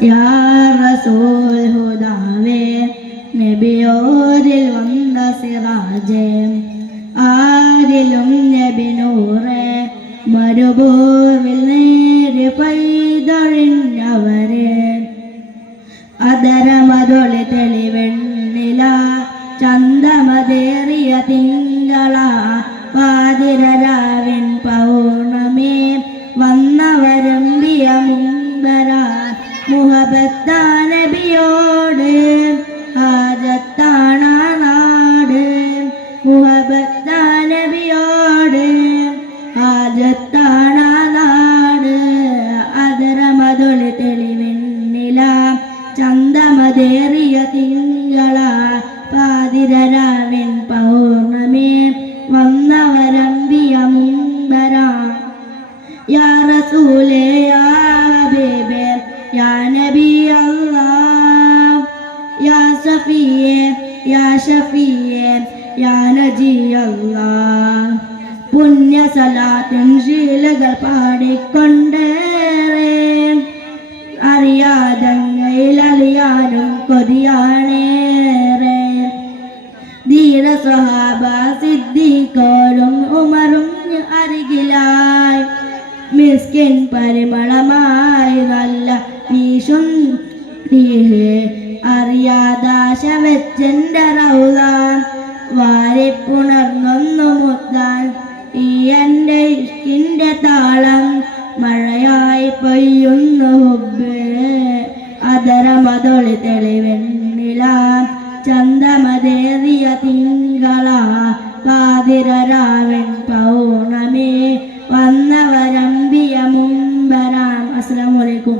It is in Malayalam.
യാ റസൂൽ ഹുദാവേ നബിയോരിൽ വന്ന സിറാജേ. ആരിലും നബി നൂറേ മരുഭൂവിൽ നേര് പൈതൊഴിഞ്ഞവരെ അതരമതൊളി തെളിവെണ്ണില ചന്തമതേറിയ തിങ്കള പാതിരരാവിൻ മുഹബത്താനബിയോട് ഹാജത്താണ നാട്. മുഹബത്താനബിയോട് ഹാജത്താണ നാട്. അതരമതൊളി തെളിവെണ്ണില ചന്തമതേറിയ തിങ്കള. പാതിരരാവിൻ പൗർണമി വന്നവരമ്പിയ മുമ്പര. യാ റസൂലേ യാ ഹബീബേ യാ സഫിയേ യാ ഷഫിയേ യാ നജി അല്ലാഹ് പുണ്യ സലാത്തിൻ ശീലകൾ പാടിക്കൊണ്ടേറെ. അറിയാതങ്ങയിൽ അറിയാനും കൊതിയാണേറെ. ധീര സ്വഹാബ സിദ്ധിക്കോരും ഉമറും അരികിലായി. മിസ്കിൻ പരിമളമായി നല്ല വീശും. നീഹേ ആശ വെച്ചെന്റെ റൗദാൻ വാരിപ്പുണർന്നൊന്നു മുത്താൻ ഈ എന്റെ ഇഷ്കിന്റെ താളം മഴയായി പെയ്യുന്നു ഹുബ് അതരമതൊളി തെളിവെണ്ണില ചന്ദമതേറിയ തിങ്കള പാതിരരാവൻ പൗർണമേ. വന്നവരമ്പിയ മുമ്പരാം. അസ്സലാമലൈക്കും